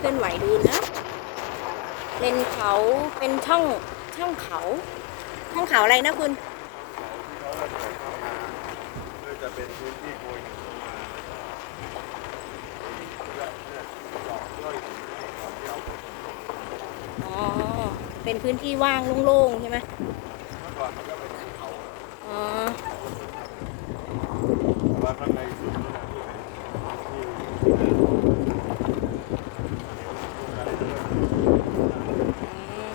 เคลื่อนไหวดูนะเป็นเขาเป็นช่องช่องเขาช่องเขาอะไรนะคุณจะเป็นพื้นที่โกยหินลงมาแล้วก็เนี่ยเจาะย่อยหินก่อนที่เอาไปอ๋อ เป็นพื้นที่ว่างโล่งๆใช่ไหม เมื่อก่อนมันก็เป็นภูเขา อ๋อ แต่ว่าข้างในสุดนี่นะที่เป็นที่ อืม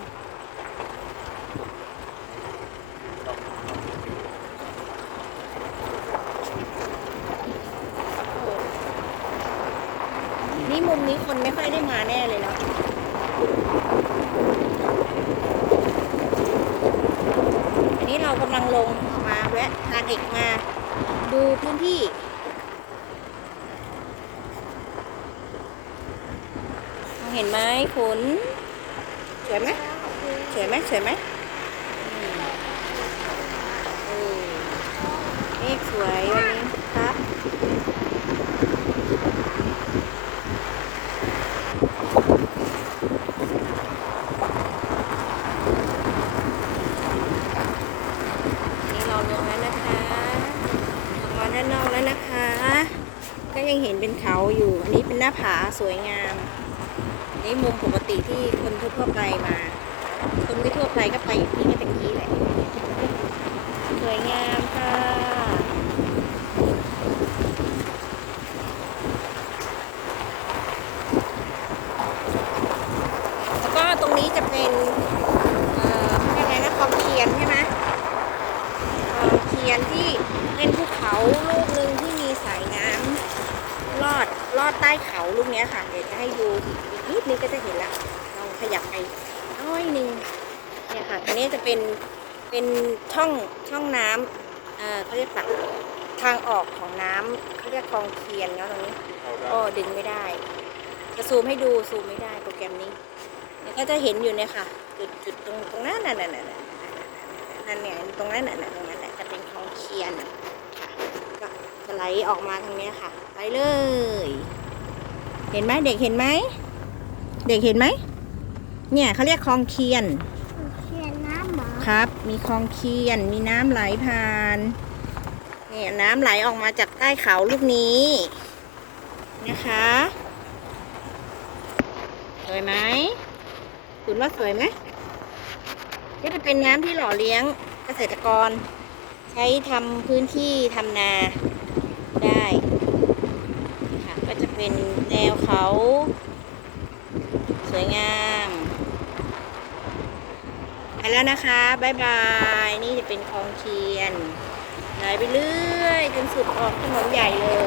นี้คนไม่ค่อยได้มาแน่เลยเนาะอันนี้เรากำลังลงมาแวะพาเด็กมาดูพื้นที่ เห็นไหมคุณสวยไหมสวยไหมสวยไหมอืมเออเมฆสวยวันนี้ครับ นี่เราลงแล้วนะคะออกมาด้านนอกแล้วนะคะ ก็ ยังเห็นเป็นเขาอยู่ อันนี้เป็นหน้าผาสวยงามนี่มุมปกติที่คนทั่วไปมา คนไม่ทั่วไปก็ไปอยู่ที่นี่ตะกี้แหละสวยงามค่ะแล้วก็ตรงนี้จะเป็น เอ่อเรียกไงนะคลองเคียนใช่ไหมคลองเคียนที่เป็นภูเขาลูกหนึ่งที่มีสายน้ำลอดลอดใต้เขาลูกเนี้ยค่ะ เดี๋ยวจะให้ดูอีกนิดนึงก็จะเห็นละเราขยับไปน้อยหนึงเนี่ยค่ะอันนี้จะเป็นเป็นช่องช่องน้ำเอ่อเขาเรียกปากทางออกของน้ำเขาเรียกคลองเคียนเนาะตรงนี้เขาได้ก็ดึงไม่ได้จะซูมให้ดูซูมไม่ได้โปรแกรมนี้เดี๋ยวก็จะเห็นอยู่เนี่ยค่ะ จุดจุดตรงตรงนั้นน่ะน่ะน่ะน่ะนั่นเนี่ยตรงนั้นน่ะน่ะตรงนั้นแหละจะเป็นคลองเคียนค่ะก็จะไหลออกมาทางเนี้ยค่ะ ไปเลย เห็นไหมเด็กเห็นไหม เด็กเห็นไหม เนี่ยเขาเรียกคลองเคียน เขียนน้ำหมอครับ มีคลองเคียน มีน้ำไหลผ่าน เนี่ยน้ำไหลออกมาจากใต้เขาลูกนี้ นะคะสวยไหม คุณว่าสวยไหมนี่จะเป็นน้ำที่หล่อเลี้ยงเกษตรกร ใช้ทำพื้นที่ทำนาได้ค่ะก็จะ เป็นแนวเขา สวยงาม ไปแล้วนะคะบ๊ายบาย นี่จะเป็นคลองเคียนไหลไปเรื่อยจนสุดออกถนนใหญ่เลย